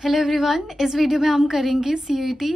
Hello everyone, इस video में हम करेंगे CUET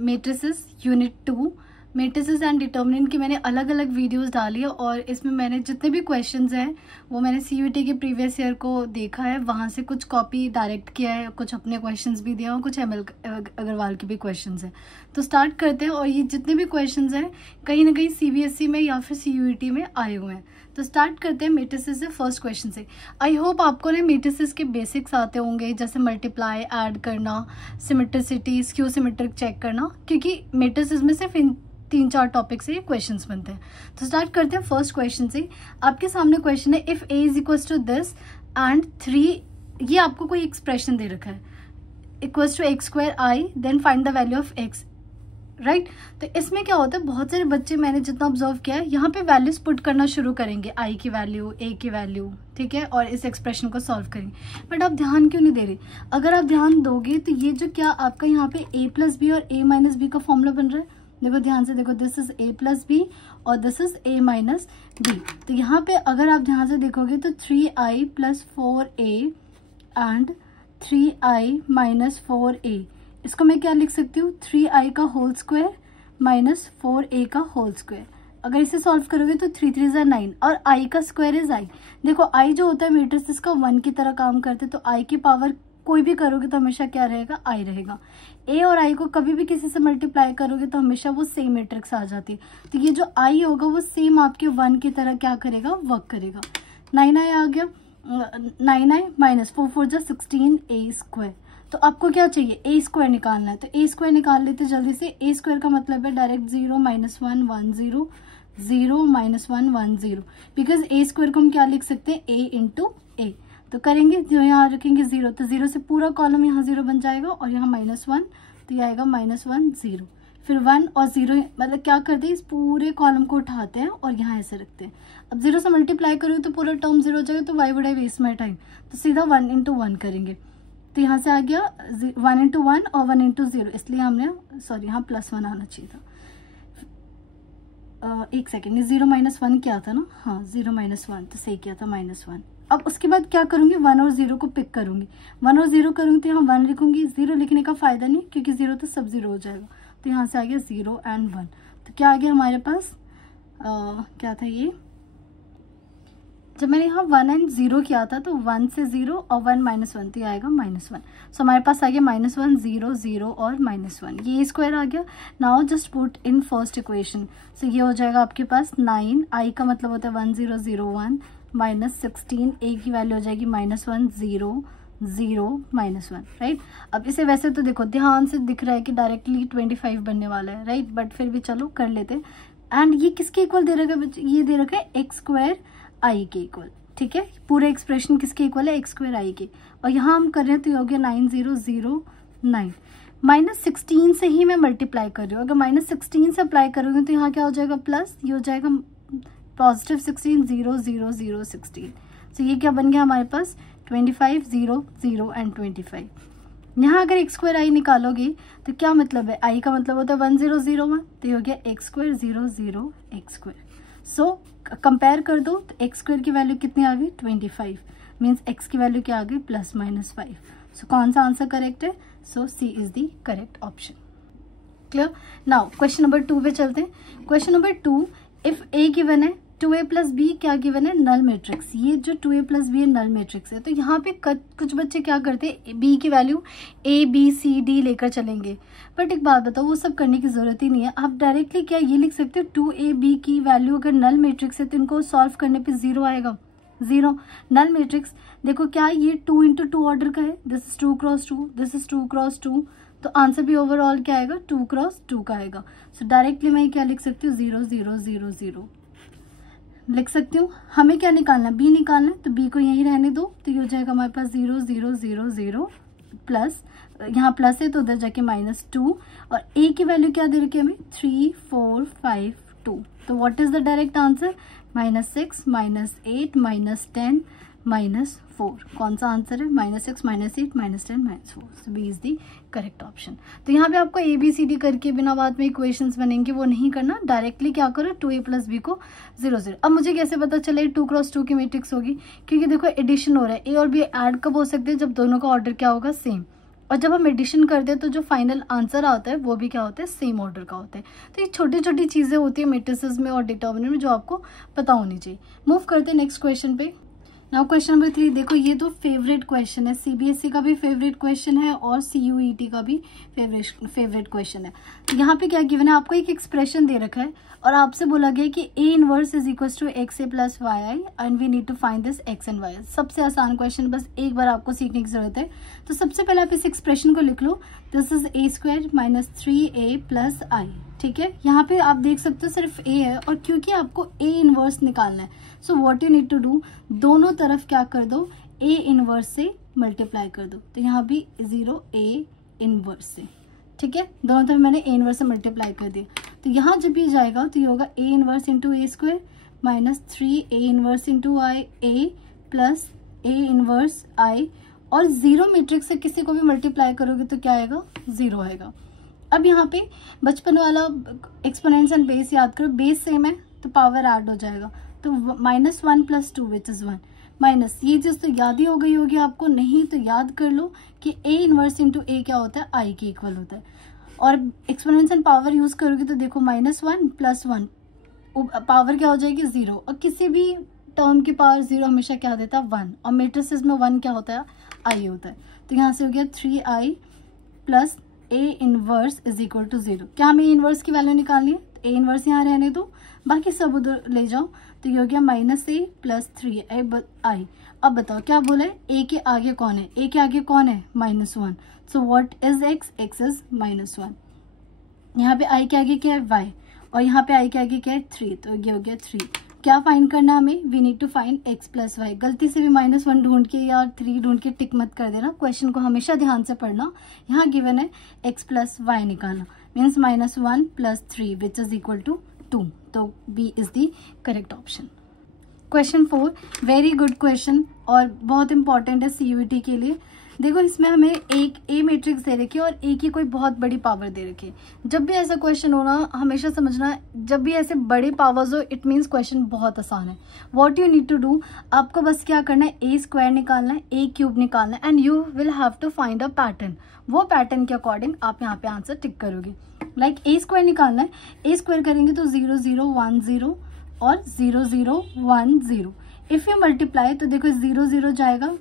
matrices unit 2 matrices and determinant की। मैंने अलग अलग वीडियोस डाली है और इसमें मैंने जितने भी क्वेश्चंस हैं वो मैंने सीयूईटी के प्रीवियस ईयर को देखा है, वहाँ से कुछ कॉपी डायरेक्ट किया है, कुछ अपने क्वेश्चंस भी दिए और कुछ एमएल अग्रवाल के भी क्वेश्चंस हैं। तो स्टार्ट करते हैं। और ये जितने भी क्वेश्चंस हैं कहीं ना कहीं सीबीएसई में या फिर सीयूईटी में आए हुए हैं। तो स्टार्ट करते हैं मैट्रिसेस से, फर्स्ट क्वेश्चन से। आई होप आपको ना मैट्रिसेस के बेसिक्स आते होंगे, जैसे मल्टीप्लाई, ऐड करना, सिमेट्रिसिटी, स्क्यू सिमेट्रिक चेक करना, क्योंकि मैट्रिसेस में सिर्फ इन 3-4 टॉपिक से क्वेश्चन्स बनते हैं। तो स्टार्ट करते हैं फर्स्ट क्वेश्चन से। आपके सामने क्वेश्चन है, if A is equal to this and 3, ये आपको कोई एक्सप्रेशन दे रखा है, equal to x square I, then find the value of x, right. तो इसमें क्या होता है, बहुत सारे बच्चे, मैंने जितना ऑब्जर्व किया है, यहाँ पे वैल्यूज पुट करना शुरू करेंगे, आई की वैल्यू, ए की वैल्यू, ठीक है, और इस एक्सप्रेशन को सॉल्व करेंगे। बट आप ध्यान क्यों नहीं दे रहे? अगर आप ध्यान दोगे तो ये जो क्या आपका यहाँ पे a प्लस बी और a माइनस बी का फॉर्मूला बन रहा है, देखो ध्यान से देखो, this is a plus b और this is a minus b. तो यहाँ पे अगर आप ध्यान से देखोगे तो 3i plus 4a and 3i minus 4a, इसको मैं क्या लिख सकती हूँ, 3i का होल स्क्वायर माइनस 4a का होल स्क्वायर। अगर इसे सॉल्व करोगे तो 3 3 = 9 और i का स्क्वायर इज i। देखो i जो होता है मैट्रिक्स का 1 की तरह काम करते हैं, तो i की पावर कोई भी करोगे तो हमेशा क्या रहेगा, i रहेगा। a और i को कभी भी किसी से मल्टीप्लाई करोगे तो हमेशा वो सेम मैट्रिक्स आ जाती है। तो ये जो i होगा वो सेम आपके 1 की तरह क्या करेगा, वर्क करेगा। 9i आ गया, 9i माइनस 4 4 = 16a स्क्वायर। तो आपको क्या चाहिए, ए स्क्वायर निकालना है। तो ए स्क्वायर निकाल लेते जल्दी से। ए स्क्वायर का मतलब है डायरेक्ट 0 - 1 1 0 0 - 1 1 0, बिकॉज ए स्क्वायर को हम क्या लिख सकते हैं, ए इंटू ए। तो करेंगे, जो यहाँ रखेंगे 0, तो 0 से पूरा कॉलम यहाँ 0 बन जाएगा और यहाँ -1, तो ये आएगा -1 0, फिर 1 और 0, मतलब क्या करते हैं, इस पूरे कॉलम को उठाते हैं और यहाँ ऐसे रखते हैं। अब 0 से मल्टीप्लाई करोगे तो पूरा टर्म 0 हो जाएगा, तो why would I waste my time, तो सीधा 1 × 1 करेंगे। तो यहाँ से आ गया 1 × 1 और 1 × 0, इसलिए हमने, सॉरी, यहाँ +1 आना चाहिए था। एक सेकेंड, 0 - 1 क्या था ना, हाँ 0 - 1, तो सही किया था -1। अब उसके बाद क्या करूंगी, 1 और 0 को पिक करूंगी। 1 और 0 करूंगी तो यहाँ 1 लिखूंगी, 0 लिखने का फायदा नहीं, क्योंकि 0 तो सब 0 हो जाएगा। तो यहाँ से आ गया 0 और 1। तो क्या आ गया हमारे पास, क्या था ये, जब मैंने यहाँ 1 और 0 किया था तो 1 से 0 और 1 -1, तो ये आएगा -1। सो हमारे पास आ गया -1 0 0 और -1, ये स्क्वायर आ गया। Now just put in first equation. So ये हो जाएगा आपके पास 9, आई का मतलब होता है 1 0 0 1 माइनस 16, ए की वैल्यू हो जाएगी -1 0 0 -1, राइट। अब इसे वैसे तो देखो ध्यान से दिख रहा है कि डायरेक्टली 25 बनने वाला है, राइट, बट फिर भी चलो कर लेते। एंड ये किसके इक्वल दे रखा है, ये दे रखा है एक्स स्क्वायर आई के इक्वल, ठीक है। पूरे एक्सप्रेशन किसके इक्वल है, एक्स स्क्वायर आई के। और यहाँ हम कर रहे हैं तो ये हो गया 9 0 0 9, -16 से ही मैं मल्टीप्लाई कर रही हूँ। अगर -16 से अप्लाई करोगे तो यहाँ क्या हो जाएगा, प्लस, ये हो जाएगा +16 0 0 0 16। तो ये क्या बन गया हमारे पास, 25 0 0 एंड 25। यहाँ अगर एक्स स्क्वायर आई निकालोगे तो क्या मतलब है, आई का मतलब होता है 1 0 0 1, तो ये हो गया x square 0 0 x square. So compare कर दो तो एक्स स्क्वायर की वैल्यू कितनी आ गई, 25, मीन्स एक्स की वैल्यू क्या आ गई, +-5। सो कौन सा आंसर करेक्ट है, so c is the correct option. Clear. Now question number 2 पे चलते हैं। Question number 2, if a given है 2a + b क्या गिवन है, नल मैट्रिक्स। ये जो 2a + b है नल मैट्रिक्स है। तो यहाँ पे कुछ बच्चे क्या करते हैं, b की value a b c d लेकर चलेंगे। बट एक बात बताओ, वो सब करने की जरूरत ही नहीं है। आप डायरेक्टली क्या ये लिख सकते हो, 2a b की वैल्यू अगर नल मैट्रिक्स है तो इनको सॉल्व करने पे 0 आएगा, 0 नल मैट्रिक्स। देखो क्या ये 2 × 2 ऑर्डर का है, दिस इज 2 × 2, दिस इज 2 × 2, तो आंसर भी ओवरऑल क्या आएगा, 2 × 2 का आएगा। सो डायरेक्टली मैं क्या लिख सकती हूँ, 0 0 0 0 लिख सकती हूँ। हमें क्या निकालना है, बी निकालना है, तो बी को यहीं रहने दो, तो ये हो जाएगा हमारे पास 0 0 0 0 प्लस, यहाँ प्लस है तो उधर जाके -2, और ए की वैल्यू क्या दे रखी है हमें, 3 4 5 2। तो what is the direct answer, -6 -8 -10 -4। कौन सा आंसर है, -6 -8 -10 -4। So B is the correct option. तो यहाँ पे आपको ABCD करके बिना बाद में इक्वेशंस बनेंगे वो नहीं करना, डायरेक्टली क्या करो, 2a + b को 0 0। अब मुझे कैसे पता चले 2 × 2 की मैट्रिक्स होगी, क्योंकि देखो एडिशन हो रहा है, a और b ऐड कब हो सकते हैं, जब दोनों का ऑर्डर क्या होगा, सेम। और जब हम एडिशन करते हैं तो जो फाइनल आंसर आता है वो भी क्या होता है, सेम ऑर्डर का होता है। तो ये छोटी छोटी चीज़ें होती है मैट्रिसेस में और डिटर्मिनेंट में जो आपको पता होनी चाहिए। मूव करते हैं नेक्स्ट क्वेश्चन पे। नाउ क्वेश्चन नंबर 3, देखो ये तो फेवरेट क्वेश्चन है, सीबीएसई का भी फेवरेट क्वेश्चन है और सीयूईटी का भी फेवरेट क्वेश्चन है। यहाँ पे क्या गिवन है, आपको एक एक्सप्रेशन दे रखा है और आपसे बोला गया कि A inverse is equal to x A plus y I and we need to find this x and y. सबसे आसान क्वेश्चन, बस एक बार आपको सीखने की जरूरत है। तो सबसे पहले आप इस एक्सप्रेशन को लिख लो, this is a square minus 3a plus I. ठीक है, यहाँ पे आप देख सकते हो सिर्फ ए है और क्योंकि आपको ए इनवर्स निकालना है, so what you need to do, दोनों तरफ क्या कर दो, ए इनवर्स से मल्टीप्लाई कर दो। तो यहाँ भी 0 ए इनवर्स से, ठीक है, दोनों तरफ मैंने ए इनवर्स से मल्टीप्लाई कर दिया। तो यहाँ जब ये जाएगा तो ये होगा A inverse into A square minus 3 A inverse into I A plus A inverse आई, और 0 मैट्रिक्स से किसी को भी मल्टीप्लाई करोगे तो क्या आएगा, 0 आएगा। अब यहाँ पे बचपन वाला एक्सपोनेंट्स एंड बेस याद करो, बेस सेम है तो पावर ऐड हो जाएगा, तो -1 + 2 विच इज 1 माइनस, ये चीज तो याद ही हो गई होगी आपको, नहीं तो याद कर लो कि ए इनवर्स इंटू ए क्या होता है, आई के इक्वल होता है। और एक्सपोनेंट्स एंड पावर यूज करोगे तो देखो -1 + 1 पावर क्या हो जाएगी, 0, और किसी भी टर्म की पावर 0 हमेशा क्या देता है, 1, और मैट्रिसेस में 1 क्या होता है, आई होता है। तो यहाँ से हो गया 3i plus A inverse is equal to 0। क्या हमें इनवर्स की वैल्यू निकालनी है, तो ए इनवर्स यहाँ रहने दो, बाकी सब उधर ले जाओ। तो ये हो गया -a प्लस 3i। अब बताओ क्या बोला है, ए के आगे कौन है, ए के आगे कौन है, -1, सो what is x, x is -1। यहाँ पे i के आगे क्या है, y, और यहाँ पे i के आगे क्या है, 3, तो ये हो गया 3। क्या फाइंड करना है हमें, we need to find x plus y. गलती से भी -1 ढूंढ के या 3 ढूंढ के टिक मत कर देना, क्वेश्चन को हमेशा ध्यान से पढ़ना। यहाँ गिवन है x प्लस वाई निकालना, means -1 + 3 which is equal to 2, तो B is the correct option. Question 4, very good question और बहुत इंपॉर्टेंट है सीयूईटी के लिए। देखो इसमें हमें एक ए मैट्रिक्स दे रखी है और ए की कोई बहुत बड़ी पावर दे रखी है। जब भी ऐसा क्वेश्चन हो ना, हमेशा समझना, जब भी ऐसे बड़े पावर्स हो इट मीन्स क्वेश्चन बहुत आसान है। What you need to do, आपको बस क्या करना है, ए स्क्वायर निकालना है, ए क्यूब निकालना है, and you will have to find a pattern. वो पैटर्न के अकॉर्डिंग आप यहाँ पे आंसर टिक करोगे। लाइक ए स्क्वायर निकालना है, ए स्क्वायर करेंगे तो 0 0 1 0 और 0 0 1 0। इफ यू मल्टीप्लाई तो देखो 0 0 जाएगा,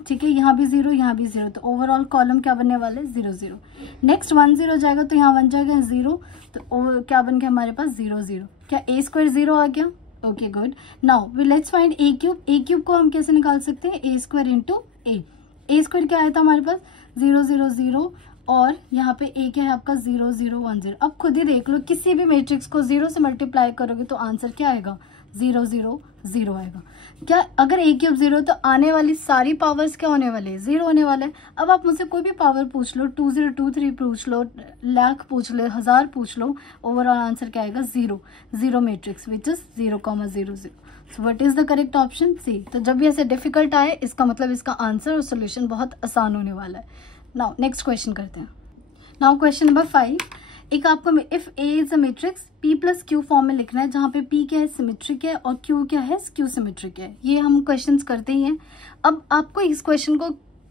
ठीक है, यहाँ भी 0 यहाँ भी 0, तो ओवरऑल कॉलम क्या बनने वाले, 0 0। नेक्स्ट 1 0 जाएगा तो यहाँ 1 जाएगा 0, तो क्या बन गया हमारे पास, 0 0। क्या ए स्क्वायर 0 आ गया, okay good. Now we let's find A cube. A cube को हम कैसे निकाल सकते हैं, A square into A. A square क्या आया था हमारे पास, 0 0 0, और यहाँ पे ए क्या है आपका, 0 0 1 0। अब खुद ही देख लो, किसी भी मैट्रिक्स को 0 से मल्टीप्लाई करोगे तो आंसर क्या आएगा, 0 0 0 आएगा। क्या अगर ए क्यूब 0 तो आने वाली सारी पावर्स क्या होने वाले, 0 होने वाले हैं। अब आप मुझसे कोई भी पावर पूछ लो, 2023 पूछ लो, लाख पूछ लो, 1000 पूछ लो, ओवरऑल आंसर क्या आएगा, 0 0 matrix which is 0, 0 0। So what is the correct option, c. तो जब भी ऐसे डिफिकल्ट आए इसका मतलब इसका आंसर और सोल्यूशन बहुत आसान होने वाला है। नाउ नेक्स्ट क्वेश्चन करते हैं। नाउ क्वेश्चन नंबर 5, एक आपको if A is a matrix P + Q form में लिखना है, जहाँ पे P क्या है, सिमेट्रिक है, और Q क्या है, स्क्यू सिमेट्रिक है। ये हम क्वेश्चंस करते ही हैं। अब आपको इस क्वेश्चन को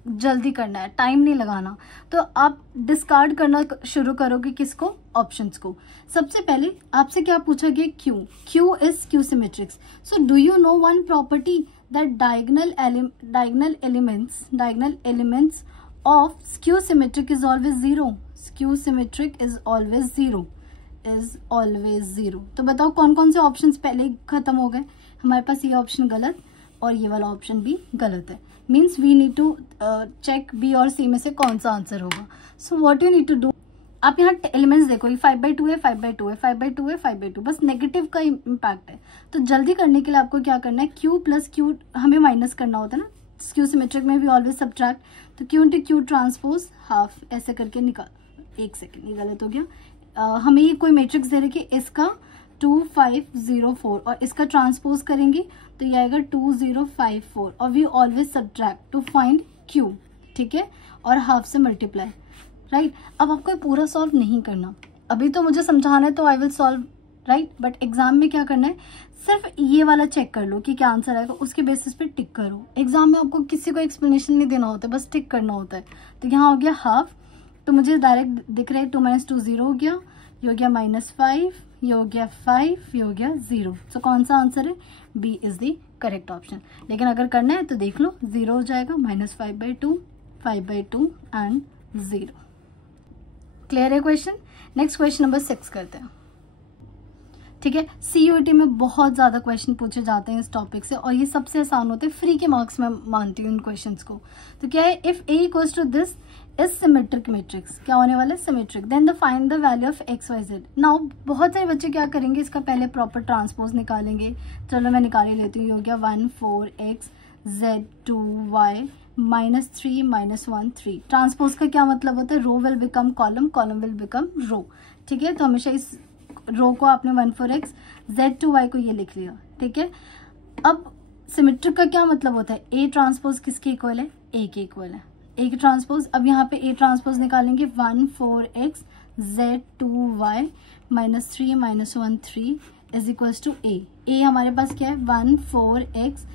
जल्दी करना है, टाइम नहीं लगाना, तो आप डिस्कार्ड करना शुरू करोगे किसको, ऑप्शंस को। सबसे पहले आपसे क्या पूछा गया, Q is skew symmetric. So do you know one property that diagonal elements of skew symmetric is always 0. Skew symmetric is always 0. तो बताओ कौन कौन से ऑप्शंस पहले खत्म हो गए, हमारे पास ये ऑप्शन गलत और ये वाला ऑप्शन भी गलत है। Means we need to check B और सी में से कौन सा आंसर होगा। So what you need to do, आप यहाँ एलिमेंट्स देखो, ये 5/2 है, 5/2 है, 5/2 है, 5/2, बस नेगेटिव का इम्पैक्ट है। तो जल्दी करने के लिए आपको क्या करना है, Q + Q हमें माइनस करना होता है ना, स्क्यू सिमेट्रिक में भी ऑलवेज सब्ट्रैक्ट, तो Q × Q ट्रांसपोज हाफ ऐसे करके निकाल, 1 सेकेंड, ये गलत हो गया। हमें ये कोई मैट्रिक्स दे रखी है, इसका 2 5 0 4 और इसका ट्रांसपोज करेंगे तो ये आएगा 2 0 5 4, और we always subtract to find Q, ठीक है, और हाफ से मल्टीप्लाई, राइट। अब आपको पूरा सॉल्व नहीं करना, अभी तो मुझे समझाना है तो I will solve right. But exam में क्या करना है, सिर्फ ये वाला चेक कर लो कि क्या आंसर आएगा, उसके बेसिस पे टिक करो। एग्जाम में आपको किसी को एक्सप्लेनेशन नहीं देना होता है, बस टिक करना होता है। तो यहाँ हो गया हाफ, तो मुझे डायरेक्ट दिख रहा है 2 - 2 0 हो गया, ये हो गया -5, ये हो गया 5, ये हो गया 0। सो कौन सा आंसर है, B is the correct option. लेकिन अगर करना है तो देख लो, 0 हो जाएगा, -5/2, 5/2 एंड 0। क्लियर है क्वेश्चन। नेक्स्ट क्वेश्चन नंबर 6 करते हैं। ठीक है, CUET में बहुत ज्यादा क्वेश्चन पूछे जाते हैं इस टॉपिक से, और ये सबसे आसान होते हैं, फ्री के मार्क्स में मानती हूँ इन क्वेश्चंस को। तो क्या है, if A equals to this is symmetric matrix, क्या होने वाला है, symmetric, then the find the value of XYZ। Now बहुत सारे बच्चे क्या करेंगे, इसका पहले प्रॉपर ट्रांसपोज निकालेंगे। चलो मैं निकाल ही लेती हूँ, ये हो गया 1 4x z 2y -3 -1 3। ट्रांसपोज का क्या मतलब होता है, row will become column, column will become row. ठीक है, तो हमेशा इस रो को आपने 1 4x z 2y को ये लिख लिया। ठीक है, अब सिमेट्रिक का क्या मतलब होता है, A ट्रांसपोज किसके इक्वल है, A के इक्वल है, A की ट्रांसपोज। अब यहाँ पे A ट्रांसपोज निकालेंगे, 1 4x z 2y -3 -1 3 is equals to A। A हमारे पास क्या है, 1 4x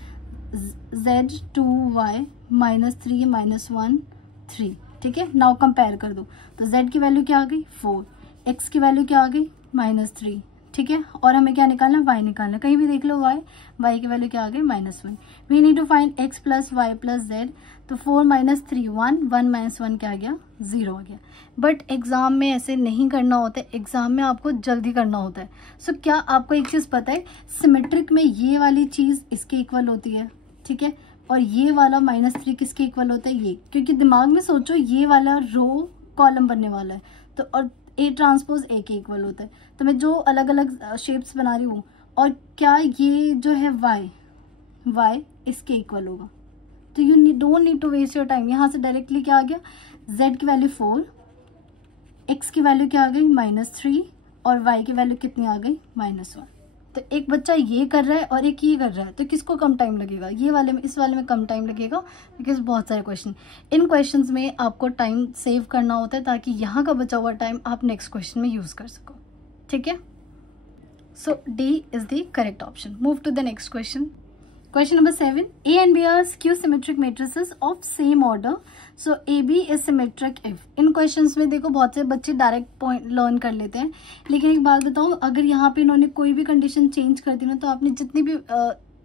z 2y -3 -1 3। ठीक है, नाउ कंपेयर कर दो, तो z की वैल्यू क्या आ गई 4, x की वैल्यू क्या आ गई -3। ठीक है, और हमें क्या निकालना, y निकालना, कहीं भी देख लो y की वैल्यू क्या आ गई -1। We need to find x + y + z। तो 4 - 3 1, 1 - 1 क्या आ गया, 0 आ गया। बट एग्जाम में ऐसे नहीं करना होता है, एग्जाम में आपको जल्दी करना होता है। सो क्या आपको एक चीज पता है, सिमेट्रिक में ये वाली चीज इसके इक्वल होती है। ठीक है, और ये वाला -3 किसके इक्वल होता है, ये, क्योंकि दिमाग में सोचो ये वाला रो कॉलम बनने वाला है, तो और A ट्रांसपोज A के इक्वल होता है। तो मैं जो अलग अलग शेप्स बना रही हूँ, और क्या ये जो है y इसके इक्वल होगा। तो you don't need to waste your time. यहाँ से डायरेक्टली क्या आ गया, z की वैल्यू 4, x की वैल्यू क्या आ गई -3, और y की वैल्यू कितनी आ गई -1। तो एक बच्चा ये कर रहा है और एक ये कर रहा है, तो किसको कम टाइम लगेगा, ये वाले में, इस वाले में कम टाइम लगेगा, बिकॉज बहुत सारे क्वेश्चन। इन क्वेश्चंस में आपको टाइम सेव करना होता है, ताकि यहाँ का बचा हुआ टाइम आप नेक्स्ट क्वेश्चन में यूज कर सको। ठीक है, so D is the correct option. Move to the next question. Question number 7. A and B are skew symmetric matrices of same order. So AB is symmetric if. In questions में देखो बहुत से बच्चे direct point learn कर लेते हैं, लेकिन एक बात बताऊं, अगर यहाँ पे इन्होंने कोई भी कंडीशन चेंज कर दी ना, तो आपने जितनी भी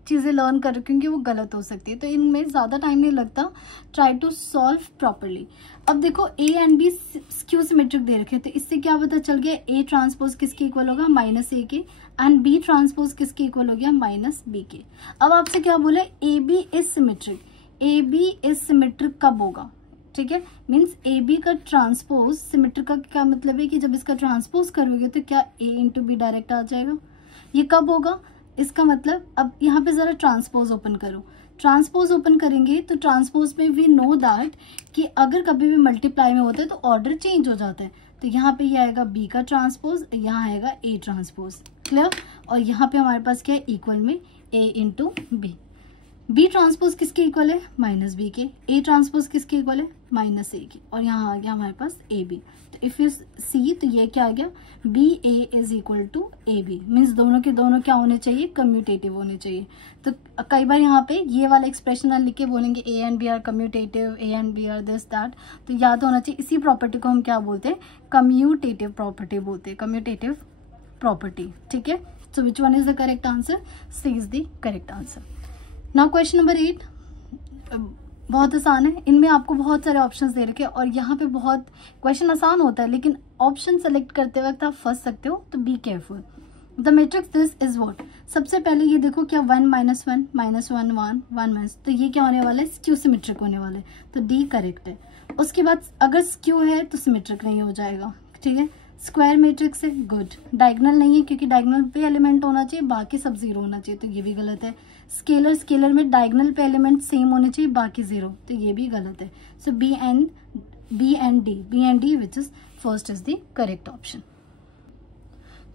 चीज़ें लर्न कर रखी होंगी वो गलत हो सकती है। तो इनमें ज़्यादा टाइम नहीं लगता, ट्राई टू सॉल्व प्रॉपरली। अब देखो A and B skew symmetric दे रखे, तो इससे क्या पता चल गया, A ट्रांसपोज किसके इक्वल होगा, -A के, एंड B ट्रांसपोज किसके इक्वल हो गया, -B के। अब आपसे क्या बोले, AB is symmetric. AB is symmetric कब होगा, ठीक है, मीन्स AB का ट्रांसपोज सिमेट्रिक का क्या मतलब है, कि जब इसका ट्रांसपोज करोगे तो क्या A इंटू B डायरेक्ट आ जाएगा। ये कब होगा, इसका मतलब, अब यहाँ पे जरा ट्रांसपोज ओपन करो, ट्रांसपोज ओपन करेंगे तो ट्रांसपोज में वी नो दैट कि अगर कभी भी मल्टीप्लाई में होता है तो ऑर्डर चेंज हो जाता है। तो यहाँ पे ये आएगा B का ट्रांसपोज, यहाँ आएगा A ट्रांसपोज, क्लियर। और यहाँ पे हमारे पास क्या है, इक्वल में A into B। B transpose किसके इक्वल है, -B के। A ट्रांसपोज किसके इक्वल है, -A के। और यहाँ आ गया हमारे पास AB। तो इफ यू सी, तो ये क्या आ गया, BA is equal to AB। Means दोनों के दोनों क्या होने चाहिए, कम्यूटेटिव होने चाहिए। तो कई बार यहाँ पे ये वाला एक्सप्रेशन लिख के बोलेंगे A and B are commutative, A and B are this that, तो याद होना चाहिए, इसी प्रॉपर्टी को हम क्या बोलते हैं, कम्यूटेटिव प्रॉपर्टी बोलते हैं, कम्यूटेटिव प्रॉपर्टी। ठीक है, so which one is the correct answer, C is the correct answer. Now question number 8, बहुत आसान है, इनमें आपको बहुत सारे ऑप्शंस दे रखे, और यहाँ पे बहुत क्वेश्चन आसान होता है, लेकिन ऑप्शन सेलेक्ट करते वक्त आप फंस सकते हो, तो be careful. The matrix this is what. सबसे पहले ये देखो, क्या 1 - 1 -1 1 1 तो ये क्या होने वाला है, स्क्यू सिमेट्रिक होने वाला है, तो डी करेक्ट है। उसके बाद अगर स्क्यू है तो सिमेट्रिक नहीं हो जाएगा, ठीक है। स्क्वायर मैट्रिक्स है, गुड। डायगोनल नहीं है, क्योंकि डायगोनल पे एलिमेंट होना चाहिए, बाकी सब 0 होना चाहिए, तो ये भी गलत है। स्केलर में डायगोनल पे एलिमेंट सेम होने चाहिए, बाकी 0, तो ये भी गलत है। So b and d which is first is the correct option,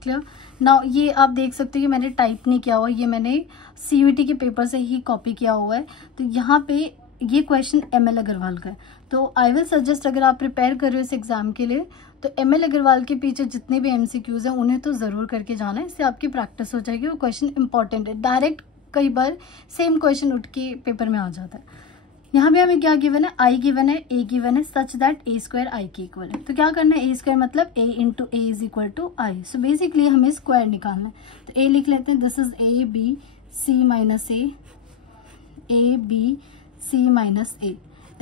clear. Now ये आप देख सकते हो कि मैंने टाइप नहीं किया हुआ, ये मैंने CUET के पेपर से ही कॉपी किया हुआ है। तो यहाँ पे ये क्वेश्चन ML अग्रवाल का है। तो आई विल सजेस्ट, अगर आप प्रिपेयर कर रहे हो इस एग्जाम के लिए, तो ML अग्रवाल के पीछे जितने भी MCQs हैं उन्हें तो ज़रूर करके जाना है, इससे आपकी प्रैक्टिस हो जाएगी। वो क्वेश्चन इंपॉर्टेंट है, डायरेक्ट कई बार सेम क्वेश्चन उठ के पेपर में आ जाता है। यहाँ पे हमें क्या गिवन है, I गिवन है, A गिवन है, such that A square I के इक्वल है। तो क्या करना है, A स्क्वायर मतलब A into A is equal to I। So basically हमें स्क्वायर निकालना है। तो A लिख लेते हैं, this is A B C minus A B C minus A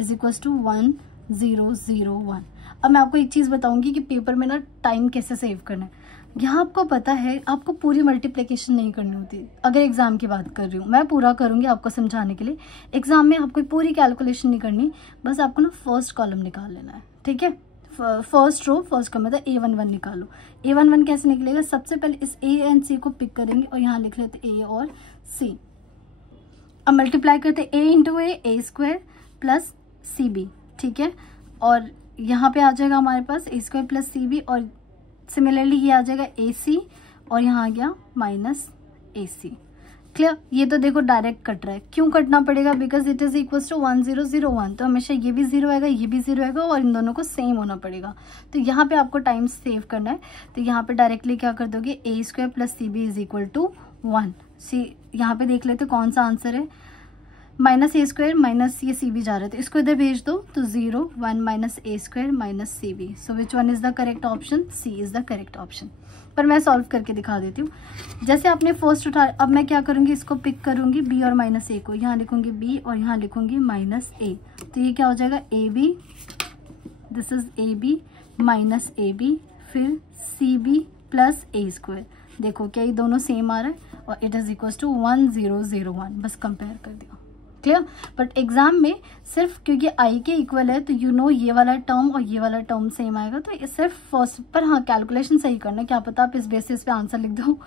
is equal to 1 0 0 1। अब मैं आपको एक चीज़ बताऊंगी कि पेपर में ना टाइम कैसे सेव करना है। यहाँ आपको पता है आपको पूरी मल्टीप्लिकेशन नहीं करनी होती। अगर एग्जाम की बात कर रही हूँ, मैं पूरा करूँगी आपको समझाने के लिए। एग्जाम में आपको पूरी कैलकुलेशन नहीं करनी, बस आपको ना फर्स्ट कॉलम निकाल लेना है, ठीक है। फर्स्ट रो, फर्स्ट कॉलम मतलब A11 निकालो। A11 कैसे निकलेगा, सबसे पहले इस A एंड C को पिक करेंगे और यहाँ लिख लेते A और C। अब मल्टीप्लाई करते A into A square plus CB, ठीक है। और यहाँ पे आ जाएगा हमारे पास A स्क्वायर प्लस CB, और सिमिलरली ये आ जाएगा AC, और यहाँ आ गया माइनस AC। क्लियर। ये तो देखो डायरेक्ट कट रहा है, क्यों कटना पड़ेगा, because it is equal to 1 0 0 1। तो हमेशा ये भी 0 आएगा, ये भी 0 आएगा, और इन दोनों को सेम होना पड़ेगा। तो यहाँ पे आपको टाइम सेव करना है। तो यहाँ पे डायरेक्टली क्या कर दोगे, A square plus CB is equal to 1। यहाँ पे देख लेते कौन सा आंसर है, माइनस A स्क्वायर माइनस ये CB जा रहे थे, इसको इधर भेज दो तो 0 1 minus A square minus CB। So which one is the correct option, C is the correct option. पर मैं सॉल्व करके दिखा देती हूँ। जैसे आपने फर्स्ट उठा, अब मैं क्या करूँगी, इसको पिक करूँगी B और माइनस A को, यहाँ लिखूंगी B और यहाँ लिखूंगी माइनस A। तो ये क्या हो जाएगा, AB, this is AB minus AB, फिर CB प्लस A स्क्वायर। देखो क्या ये दोनों सेम आ रहा है, और इट इज इक्वल टू 1 0 0 1। बस कंपेयर कर दिया, क्लियर। बट एग्जाम में सिर्फ क्योंकि I के इक्वल है तो यू नो ये वाला टर्म और ये वाला टर्म सेम आएगा, तो सिर्फ फर्स्ट पर हाँ कैलकुलेशन सही करना। क्या पता आप इस बेसिस पे आंसर लिख दो,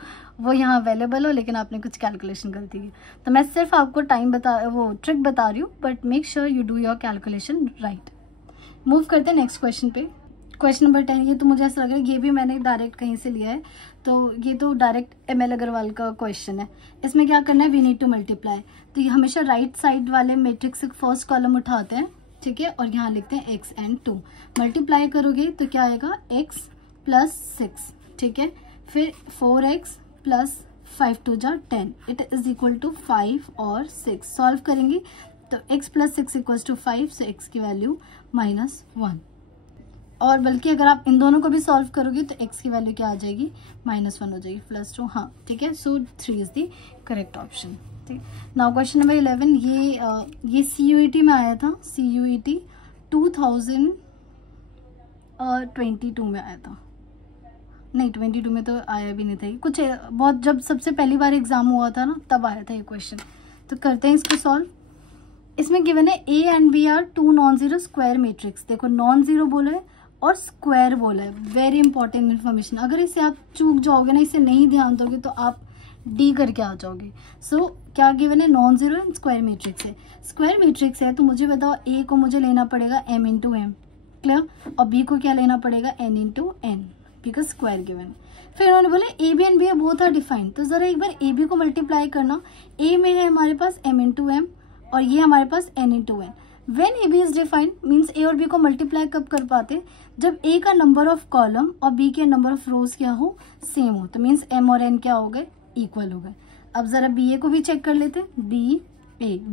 वो यहाँ अवेलेबल हो, लेकिन आपने कुछ कैलकुलेशन गलती की। तो मैं सिर्फ आपको वो ट्रिक बता रही हूँ, but make sure you do your calculation right. Move करते हैं नेक्स्ट क्वेश्चन पे। क्वेश्चन नंबर 10, ये तो मुझे ऐसा लग रहा है ये भी मैंने डायरेक्ट कहीं से लिया है, तो ये तो डायरेक्ट ML अग्रवाल का क्वेश्चन है। इसमें क्या करना है, वी नीड टू मल्टीप्लाई। तो ये हमेशा राइट साइड वाले मैट्रिक्स से फर्स्ट कॉलम उठाते हैं, ठीक है, और यहाँ लिखते हैं x एंड 2। मल्टीप्लाई करोगे तो क्या आएगा, x प्लस 6, ठीक है, फिर 4x प्लस 5 2 जा 10, इट इज इक्वल टू 5 और 6। सॉल्व करेंगे तो x प्लस 6 इक्वल टू 5, सो x की वैल्यू -1। और बल्कि अगर आप इन दोनों को भी सॉल्व करोगे तो x की वैल्यू क्या आ जाएगी, -1 हो जाएगी, +2, हाँ ठीक है। सो 3 इज द करेक्ट ऑप्शन, ठीक। नाउ क्वेश्चन नंबर 11, ये CUET में आया था, CUET 2022 में आया था, नहीं 22 में तो आया भी नहीं था, कुछ बहुत जब सबसे पहली बार एग्जाम हुआ था ना तब आया था ये क्वेश्चन। तो करते हैं इसको सॉल्व। इसमें गिवन है A and B are 2 non zero square matrix. देखो नॉन जीरो बोला है और स्क्वायर बोला है, वेरी इंपॉर्टेंट इन्फॉर्मेशन। अगर इसे आप चूक जाओगे ना, इसे नहीं ध्यान दोगे तो आप D करके आ जाओगे। सो क्या गिवन है, non zero and square matrix है। स्क्वायर मैट्रिक्स है तो मुझे बताओ A को मुझे लेना पड़ेगा M इंटू M, क्लियर, और B को क्या लेना पड़ेगा N into N, because square given. फिर उन्होंने बोले A B and B both are defined. तो जरा एक बार A B को मल्टीप्लाई करना, A में है हमारे पास M इंटू M और ये हमारे पास N into N। When A B is defined means A और B को मल्टीप्लाई कब कर पाते, जब A का नंबर ऑफ कॉलम और B के नंबर ऑफ रोज क्या हो, सेम हो। तो मीन्स M और N क्या हो गए, इक्वल हो गए। अब जरा BA को भी चेक कर लेते हैं,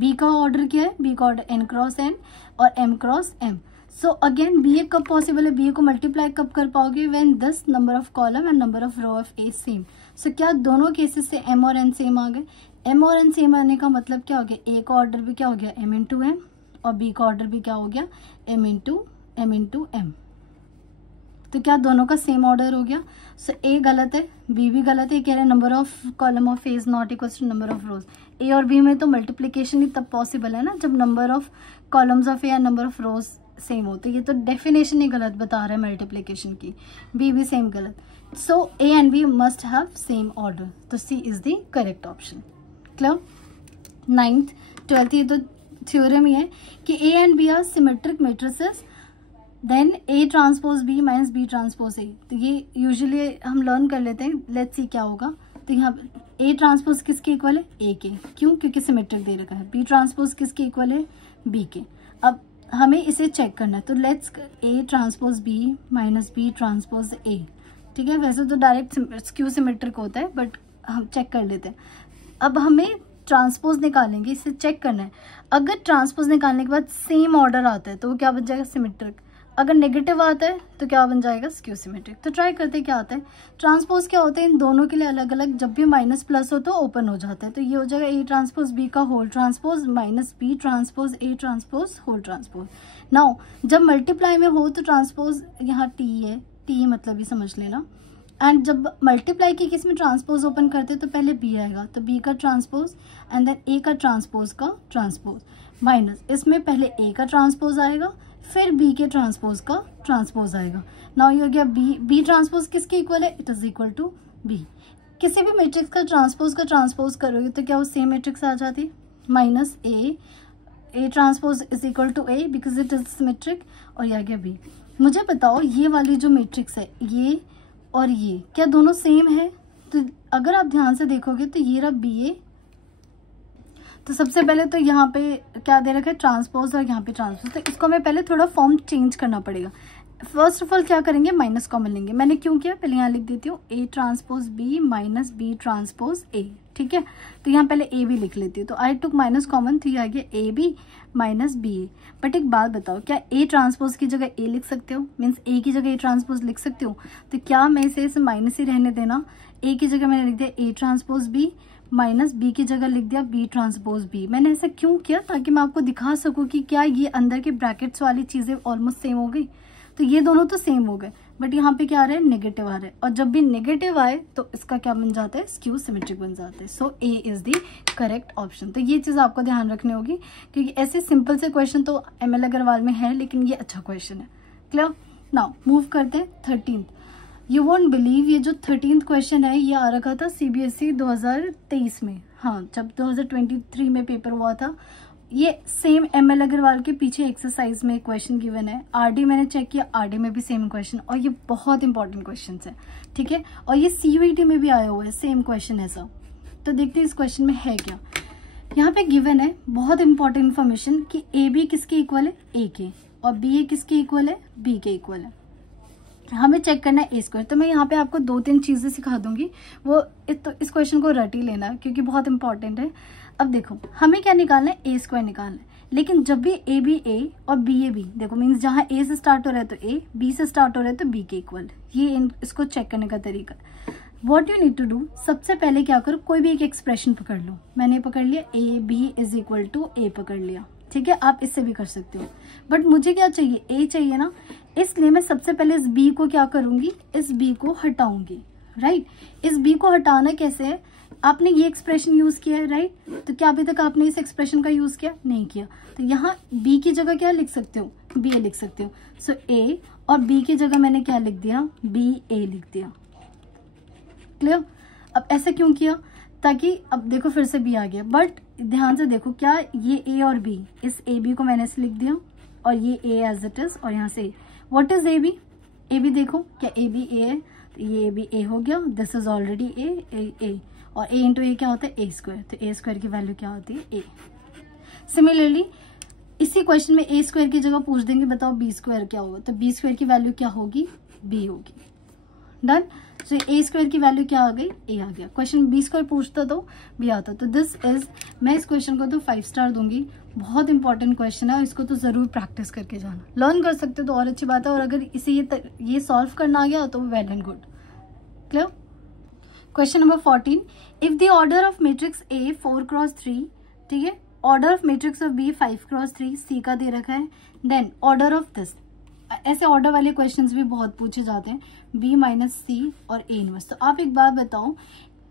B का ऑर्डर क्या है, B का ऑर्डर N क्रॉस N और M cross M। So again BA कब पॉसिबल है, BA को मल्टीप्लाई कब कर पाओगे, when this number of column and number of row of A same. So क्या दोनों केसेस से M और N सेम आ गए। M और N सेम आने का मतलब क्या हो गया, A का ऑर्डर भी क्या हो गया M इंटू M और B का ऑर्डर भी क्या हो गया M इंटू M। तो क्या दोनों का सेम ऑर्डर हो गया। सो A गलत है, B भी गलत है, कह रहे हैं number of column of A is not equal to number of rows. A और B में तो मल्टीप्लीकेशन ही तब पॉसिबल है ना जब number of columns of A या नंबर ऑफ रोज सेम हो। तो ये तो डेफिनेशन ही गलत बता रहा है मल्टीप्लीकेशन की, B भी सेम गलत। So A and B must have same order, तो C is the correct option, clear. 9th 12th ये तो थ्योरम ही है कि A and B are symmetric matrices, then A transpose B minus B transpose A। तो ये usually हम learn कर लेते हैं, लेट्स सी क्या होगा। तो यहाँ A ट्रांसपोज किसके इक्वल है, A के, क्यों, क्योंकि सिमेट्रिक दे रखा है। B ट्रांसपोज किसके इक्वल है, बी के। अब हमें इसे चेक करना है, तो let's A transpose B minus B transpose A. ठीक है, वैसे तो डायरेक्ट स्क्यू सिमेट्रिक होता है, बट हम चेक कर लेते हैं। अब हमें ट्रांसपोज निकालेंगे, इसे चेक करना है। अगर ट्रांसपोज निकालने के बाद सेम ऑर्डर आता है तो वो क्या बन जाएगा, सिमेट्रिक। अगर नेगेटिव आता है तो क्या बन जाएगा, स्क्यू सिमेट्रिक। तो ट्राई करते हैं क्या आता है। ट्रांसपोज क्या होता है, इन दोनों के लिए अलग अलग, जब भी माइनस प्लस हो तो ओपन हो जाता है। तो ये हो जाएगा ए ट्रांसपोज बी का whole transpose minus B transpose A transpose whole transpose. Now जब मल्टीप्लाई में हो तो ट्रांसपोज यहाँ टी है, टी मतलब ये समझ लेना। एंड जब मल्टीप्लाई की केस में ट्रांसपोज ओपन करते हैं तो पहले बी आएगा, तो बी का ट्रांसपोज एंड देन ए का ट्रांसपोज माइनस इसमें पहले ए का ट्रांसपोज आएगा, फिर बी के ट्रांसपोज का ट्रांसपोज आएगा। नाउ ये हो गया बी ट्रांसपोज किसके इक्वल है, it is equal to B. किसी भी मैट्रिक्स का ट्रांसपोज करोगे तो क्या वो सेम मैट्रिक्स आ जाती है, minus A transpose is equal to A because it is symmetric. और ये आ गया बी। मुझे बताओ ये वाली जो मैट्रिक्स है ये और ये क्या दोनों सेम है, तो अगर आप ध्यान से देखोगे तो ये रहा बी ए। तो सबसे पहले तो यहाँ पे क्या दे रखा है, ट्रांसपोज, और यहाँ पे ट्रांसपोज। तो इसको हमें पहले थोड़ा फॉर्म चेंज करना पड़ेगा। फर्स्ट ऑफ ऑल क्या करेंगे, माइनस कॉमन लेंगे। मैंने क्यों किया, पहले यहाँ लिख देती हूँ A transpose B minus B transpose A. ठीक है, तो यहाँ पहले ए भी लिख लेती हूँ। तो आई टुक माइनस कॉमन, तो ये आ गया A B minus B A. But एक बात बताओ, क्या ए ट्रांसपोज की जगह ए लिख सकते हो, मीन्स ए की जगह ए ट्रांसपोज लिख सकते हो। तो क्या मैं इसे माइनस ही रहने देना, ए की जगह मैंने लिख दिया A transpose B minus B की जगह लिख दिया बी ट्रांसपोज बी। मैंने ऐसा क्यों किया, ताकि मैं आपको दिखा सकूं कि क्या ये अंदर के ब्रैकेट्स वाली चीजें ऑलमोस्ट सेम हो गई। तो ये दोनों तो सेम हो गए, बट यहाँ पे क्या आ रहा है, नेगेटिव आ रहा है। और जब भी नेगेटिव आए तो इसका क्या बन जाता है, स्क्यू सिमेट्रिक बन जाता है। सो ए इज द करेक्ट ऑप्शन। तो ये चीज आपको ध्यान रखनी होगी, क्योंकि ऐसे सिंपल से क्वेश्चन तो ML अग्रवाल में है, लेकिन ये अच्छा क्वेश्चन है। क्लियर। नाउ मूव करते हैं 13th। यू वोंट बिलीव, ये जो 13th क्वेश्चन है ये आ रखा था CBSE 2023 में। हाँ, जब 2023 में पेपर हुआ था। ये सेम ML अग्रवाल के पीछे एक्सरसाइज में क्वेश्चन गिवन है। RD मैंने चेक किया, RD में भी सेम क्वेश्चन, और ये बहुत इंपॉर्टेंट क्वेश्चन है। ठीक है, और ये CUET में भी आया हुआ है, सेम क्वेश्चन ऐसा। तो देखते हैं इस क्वेश्चन में है क्या। यहाँ पे गिवन है बहुत इंपॉर्टेंट इन्फॉर्मेशन कि AB किसके इक्वल है, A के, और BA किसके इक्वल है, B के इक्वल है। हमें चेक करना है ए स्क्वायर। तो मैं यहाँ पे आपको 2-3 चीजें सिखा दूंगी, वो तो इस क्वेश्चन को रट ही लेना क्योंकि बहुत इंपॉर्टेंट है। अब देखो हमें क्या निकालना है, ए स्क्वायर निकालना है। लेकिन जब भी ए बी ए और बी ए बी, देखो मीन्स जहाँ ए से स्टार्ट हो रहा है तो ए, बी से स्टार्ट हो रहा है तो बी के इक्वल। ये इसको चेक करने का तरीका। What you need to do, सबसे पहले क्या करो, कोई भी एक एक्सप्रेशन पकड़ लो। मैंने पकड़ लिया a B is equal to a पकड़ लिया। ठीक है, आप इससे भी कर सकते हो, बट मुझे क्या चाहिए, ए चाहिए ना। इसलिए मैं सबसे पहले इस बी को क्या करूंगी, इस बी को हटाऊंगी। राइट, इस बी को हटाना कैसे है, आपने ये एक्सप्रेशन यूज किया है। राइट, तो क्या अभी तक आपने इस एक्सप्रेशन का यूज किया नहीं किया, तो यहाँ बी की जगह क्या लिख सकते हो, बी ए लिख सकते हो। सो ए और बी की जगह मैंने क्या लिख दिया, बी ए लिख दिया। क्लियर। अब ऐसा क्यों किया, ताकि अब देखो फिर से बी आ गया, बट ध्यान से देखो क्या ये ए और बी, इस ए बी को मैंने ऐसे लिख दिया और ये ए एज इट इज, और यहाँ से what is A B, A B देखो क्या ए बी ए है, तो ये ए बी ए हो गया, दिस इज ऑलरेडी ए, और ए इंटू ए क्या होता है, ए स्क्वायर, तो ए स्क्वायर की वैल्यू क्या होती है, ए। सिमिलरली इसी क्वेश्चन में ए स्क्वायर की जगह पूछ देंगे, बताओ बी स्क्वायर क्या होगा, तो बी स्क्वायर की वैल्यू क्या होगी, बी होगी। डन। सो ए स्क्वायर की वैल्यू क्या आ गई, ए आ गया। क्वेश्चन बी स्क्वायर पूछता तो बी आता, तो दिस इज, मैं इस क्वेश्चन को तो 5 स्टार दूंगी। बहुत इंपॉर्टेंट क्वेश्चन है, इसको तो जरूर प्रैक्टिस करके जाना। लर्न कर सकते हो तो और अच्छी बात है, और अगर इसे ये सॉल्व करना आ गया तो well and good. Clear. Question number 14, if the order of matrix A 4x3, ठीक है, order of matrix of B 5x3, C का दे रखा है, देन ऑर्डर ऑफ दिस। ऐसे ऑर्डर वाले क्वेश्चंस भी बहुत पूछे जाते हैं, बी माइनस सी और ए इनवर्स। तो आप एक बात बताओ,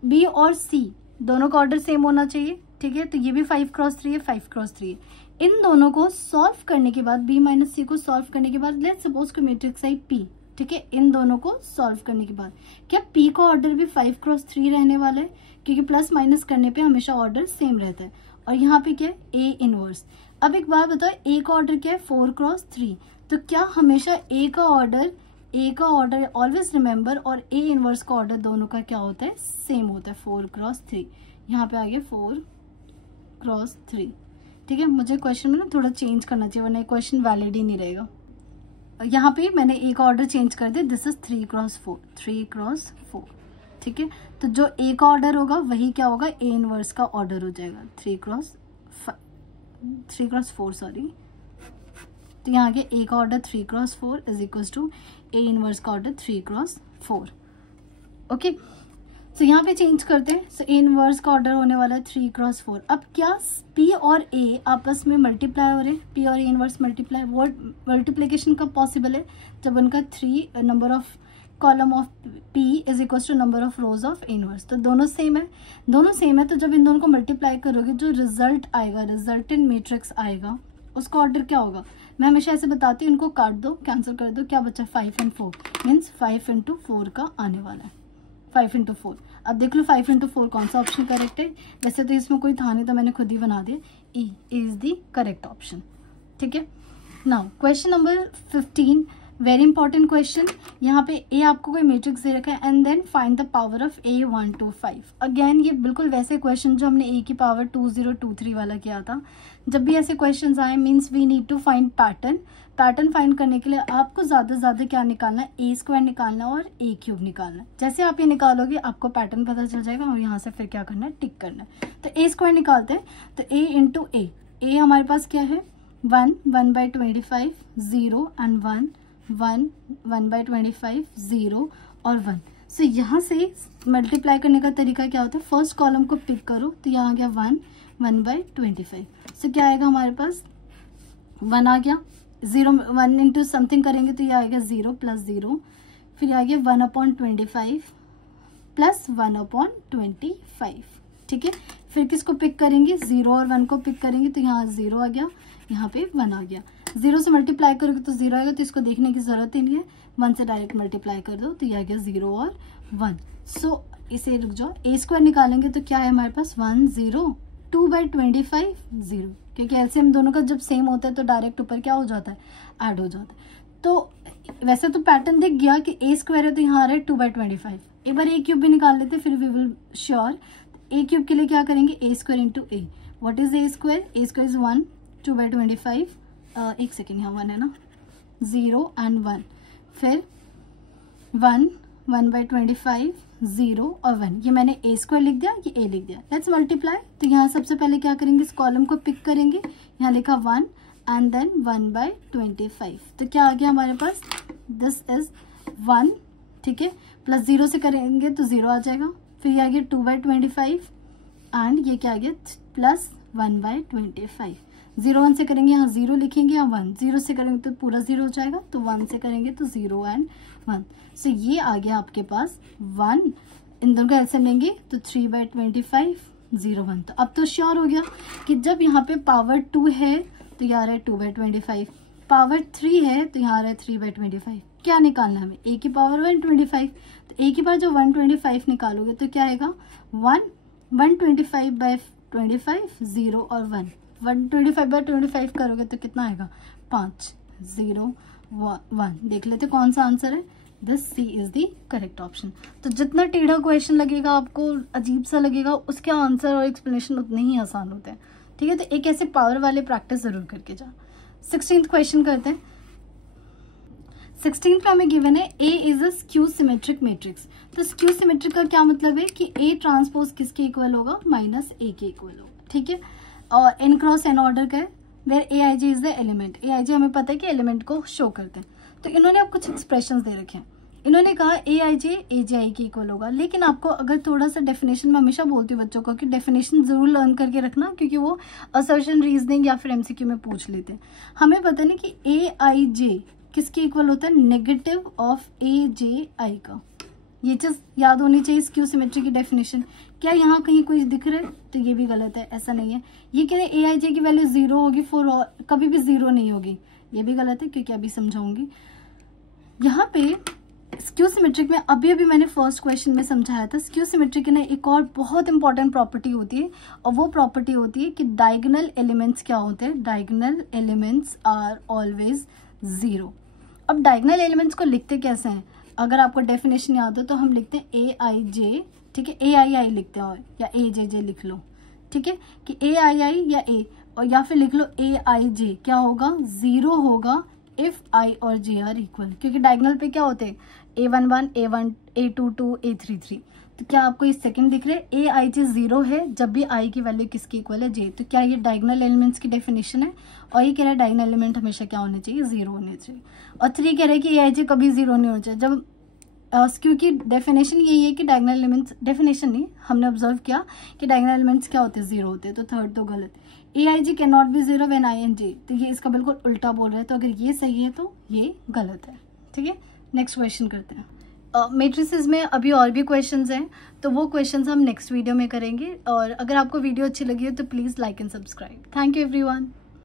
बी और सी दोनों का ऑर्डर सेम होना चाहिए। ठीक है, तो ये भी 5x3 है, 5x3 है। इन दोनों को सॉल्व करने के बाद, बी माइनस सी को सॉल्व करने के बाद, लेट्स सपोज कि मैट्रिक्स है पी। ठीक है, इन दोनों को सॉल्व करने के बाद क्या पी का ऑर्डर भी 5x3 रहने वाला है, क्योंकि प्लस माइनस करने पे हमेशा ऑर्डर सेम रहता है। और यहाँ पे क्या है, ए इनवर्स। अब एक बात बताओ, ए का ऑर्डर क्या है, 4x3, तो क्या हमेशा ए का ऑर्डर ऑलवेज रिमेंबर, और ए इनवर्स का ऑर्डर दोनों का क्या होता है, सेम होता है, 4x3। यहाँ पे आ गया 4x3। ठीक है, मुझे क्वेश्चन में ना थोड़ा चेंज करना चाहिए वरना क्वेश्चन वैलिड ही नहीं रहेगा। यहाँ पे मैंने एक ऑर्डर चेंज कर दिया, दिस इज 3x4, 3x4, ठीक है। तो जो ए का ऑर्डर होगा वही क्या होगा, ए इनवर्स का ऑर्डर हो जाएगा, 3x4 सॉरी। तो यहाँ आगे ए का order 3x4 is equal to A inverse का ऑर्डर 3x4। ओके, तो यहाँ पे चेंज करते हैं। सो ए इनवर्स का ऑर्डर होने वाला है 3x4। अब क्या पी और ए आपस में मल्टीप्लाई हो रहे हैं, पी और A inverse multiply, word multiplication कब पॉसिबल है, जब उनका 3 number of column of P is equal to number of rows of inverse. तो दोनों सेम है, दोनों सेम है, तो जब इन दोनों को मल्टीप्लाई करोगे जो रिजल्ट आएगा, रिजल्टेंट मैट्रिक्स आएगा, उसका ऑर्डर क्या होगा। मैं हमेशा ऐसे बताती हूँ, इनको काट दो, कैंसिल कर दो, क्या बचा 5 and 4 मीन्स 5 into 4 का आने वाला है, 5 into 4। अब देख लो 5 into 4 कौन सा ऑप्शन करेक्ट है। वैसे तो इसमें कोई था नहीं तो मैंने खुद ही बना दिया, E is the correct option, ठीक है। Now question number 15, very important question. यहाँ पे ए आपको कोई मैट्रिक्स दे रखा है and then find the power of A 1 to 5। Again ये बिल्कुल वैसे क्वेश्चन जो हमने ए की पावर 2023 वाला किया था। जब भी ऐसे क्वेश्चंस आए means we need to find pattern. Pattern find करने के लिए आपको ज्यादा से ज्यादा क्या निकालना है, ए स्क्वायर निकालना और ए क्यूब निकालना है। जैसे आप ये निकालोगे आपको पैटर्न पता चल जाएगा और यहाँ से फिर क्या करना है, टिक करना है। तो ए स्क्वायर निकालते हैं, तो ए इंटू ए हमारे पास क्या है 1, 1/25, 0 and 1, 1, 1/25, 0 और 1। सो यहाँ से मल्टीप्लाई करने का तरीका क्या होता है, फर्स्ट कॉलम को पिक करो, तो यहाँ आ गया 1, 1/25। सो क्या आएगा हमारे पास 1 आ गया, 0 1 इंटू समथिंग करेंगे तो ये आएगा 0 + 0, फिर आ गया 1/25 प्लस 1/25, ठीक है। फिर किसको पिक करेंगे, 0 और 1 को पिक करेंगे, तो यहाँ 0 आ गया, यहाँ पे 1 आ गया। 0 से मल्टीप्लाई करोगे तो 0 आएगा, तो इसको देखने की जरूरत ही नहीं है, 1 से डायरेक्ट मल्टीप्लाई कर दो, तो ये आ गया 0 और 1। सो इसे रुक जाओ, ए स्क्वायर निकालेंगे तो क्या है हमारे पास 1, 0, 2/25, 0, क्योंकि एलसीएम दोनों का जब सेम होता है तो डायरेक्ट ऊपर क्या हो जाता है, ऐड हो जाता है। तो वैसे तो पैटर्न दिख गया कि ए स्क्वायर है तो यहाँ आ रहा है 2/25। एक बार ए क्यूब भी निकाल लेते फिर we will sure. A cube के लिए क्या करेंगे, a square into a. What is a square, a square is 1, 2/25, एक सेकेंड यहाँ 1 है ना, 0 and 1, फिर 1, 1/25, 0 और 1। ये मैंने ए स्क्वायर लिख दिया, ये ए लिख दिया। Let's multiply. तो यहाँ सबसे पहले क्या करेंगे, इस कॉलम को पिक करेंगे, यहाँ लिखा 1 एंड देन 1/25। तो क्या आ गया हमारे पास, दिस इज 1, ठीक है, प्लस 0 से करेंगे तो 0 आ जाएगा, फिर ये आ गया 2/25 एंड ये क्या आ गया प्लस 1/25। 0 1 से करेंगे यहाँ 0 लिखेंगे, यहाँ 1, 0 से करेंगे तो पूरा 0 हो जाएगा, तो 1 से करेंगे तो 0 and 1। सो ये आ गया आपके पास 1, इन दोनों का एलसीएम लेंगे तो 3/25, 0, 1। तो अब तो श्योर हो गया कि जब यहाँ पे पावर 2 है तो यहाँ आ रहा है 2/25, पावर 3 है तो यहाँ आ रहा है 3/25। क्या निकालना है हमें, ए की पावर 125, तो ए की पावर जो 125 निकालोगे तो क्या आएगा 1, 125/25, 0 और 1। 125/25 करोगे तो कितना आएगा 5, 0, 1। देख लेते कौन सा आंसर है, this C is the correct option. तो जितना टेढ़ा क्वेश्चन लगेगा, आपको अजीब सा लगेगा, उसके आंसर और एक्सप्लेनेशन उतने ही आसान होते हैं, ठीक है। तो एक ऐसे पावर वाले प्रैक्टिस जरूर करके जा। 16th क्वेश्चन करते हैं। 16th में हमें गिवन है a is a skew symmetric matrix. तो स्क्यू सिमेट्रिक का क्या मतलब है कि ए ट्रांसपोज किसके इक्वल होगा, -a के इक्वल होगा, ठीक है। और n क्रॉस n ऑर्डर का है, where aij is the element. aij हमें पता है कि एलिमेंट को शो करते हैं। तो इन्होंने अब कुछ एक्सप्रेशंस दे रखे हैं। इन्होंने कहा aij aj के इक्वल होगा, लेकिन आपको अगर थोड़ा सा डेफिनेशन, में हमेशा बोलती हूँ बच्चों को कि डेफिनेशन जरूर लर्न करके रखना, क्योंकि वो असर्शन, रीजनिंग या फिर एमसीक्यू में पूछ लेते हैं। हमें पता नहीं कि aij किसके इक्वल होता है, नेगेटिव ऑफ aji का। ये चीज याद होनी चाहिए, स्क्यू सिमेट्री की डेफिनेशन। क्या यहाँ कहीं कोई दिख रहा है, तो ये भी गलत है, ऐसा नहीं है। ये कह रहे हैं aij की वैल्यू 0 होगी, कभी भी 0 नहीं होगी, ये भी गलत है, क्योंकि अभी समझाऊंगी। यहाँ पे स्क्यू सिमेट्रिक में अभी मैंने फर्स्ट क्वेश्चन में समझाया था, स्क्यू सिमेट्रिक की ना एक और बहुत इंपॉर्टेंट प्रॉपर्टी होती है, और वो प्रॉपर्टी होती है कि डायगोनल एलिमेंट्स क्या होते हैं, डायगोनल एलिमेंट्स आर ऑलवेज 0। अब डायगोनल एलिमेंट्स को लिखते कैसे हैं, अगर आपको डेफिनेशन याद हो तो हम लिखते हैं aij, ठीक है, aii लिखते हैं, और या ajj लिख लो, ठीक है, कि aii या a और या फिर लिख लो AIJ क्या होगा, 0 होगा इफ I और J आर इक्वल, क्योंकि डायगोनल पे क्या होते हैं A11, A1, A22, A33। तो क्या आपको ये सेकंड दिख रहे हैं, AIJ 0 है जब भी I की वैल्यू किसकी इक्वल है, J। तो क्या ये डायगोनल एलिमेंट्स की डेफिनेशन है, और ये कह रहा है डायगोनल एलिमेंट हमेशा क्या होने चाहिए, 0 होने चाहिए। और 3 कह रहे हैं कि AIJ कभी 0 नहीं होना चाहिए, जब क्योंकि डेफिनेशन यही है कि डायगोनल एलिमेंट्स, डेफिनेशन नहीं, हमने ऑब्जर्व किया कि डायगोनल एलिमेंट्स क्या होते हैं, 0 होते हैं। तो थर्ड तो गलत। AIJ can not be 0 when I and J, तो ये इसका बिल्कुल उल्टा बोल रहा है, तो अगर ये सही है तो ये गलत है। ठीक है, नेक्स्ट क्वेश्चन करते हैं। मैट्रिसेस में अभी और भी क्वेश्चंस हैं, तो वो क्वेश्चंस हम नेक्स्ट वीडियो में करेंगे। और अगर आपको वीडियो अच्छी लगी हो तो please like and subscribe. Thank you everyone.